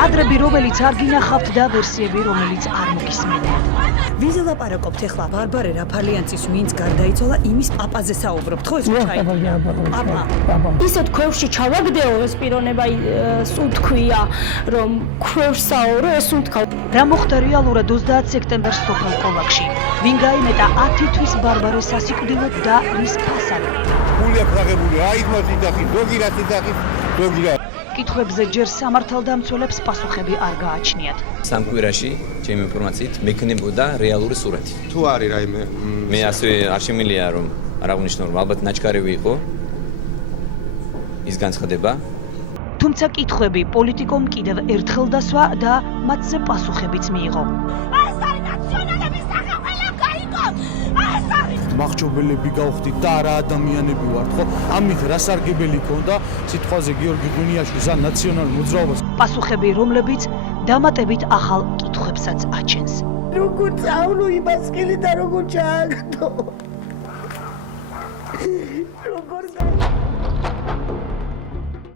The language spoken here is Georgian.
კადრები, რომელიც არ გინახავთ და ვერსიები, რომელიც არ მოგისმენთ. ვიზე ლაპარაკობთ ახლა ბარბარე რაფალიანცის ვინც გარდაიცვალა იმის პაპაზე საუბრობთ ხო ეს პაპა ისეთ ქვევრში ჩავაგდეო ეს პიროვნება სულ თქვია რომ ქვევრსაო რომ ეს უთქავ რა მოხდა რეალურად 30 სექტემბერს სოფელ კოლაკში ვინ გაიმეტა 10 თვის ბარბარეს სასიკვდილოდ და რის ფასადით გული აქვს აღებული აი მას იძახის ზოგი რაც იძახის ზოგი რა კითხვებზე ჯერ სამართალდამცველებს პასუხები არ გააჩნიათ. სამ კვირაში, ჩემი ინფორმაციით, მექნებოდა რეალური სურათი. თუ არის რაიმე მე ასე არ შემიძლია რომ არ აღნიშნო რომ ალბათ ნაჩქარევი იყო ის განცხადება. თუმცა კითხვები პოლიტიკომ კიდევ ერთხელ დასვა და მათზე პასუხებიც მიიღო. ეს არის ნაციონალების სახელმწიფო გაიგო. ეს არის მახჩობელები გავხდით და არა ადამიანები ვართ ხო? ამით რა სარგებელი ქონდა სიტყვაზე გიორგი ღვინიაშვილს ან ნაციონალურ მოძრაობას? პასუხები, რომლებიც დამატებით ახალ კითხვებსაც აჩენს. როგორ წავლო იმასკილი და როგორ ჩააგდო? როგორ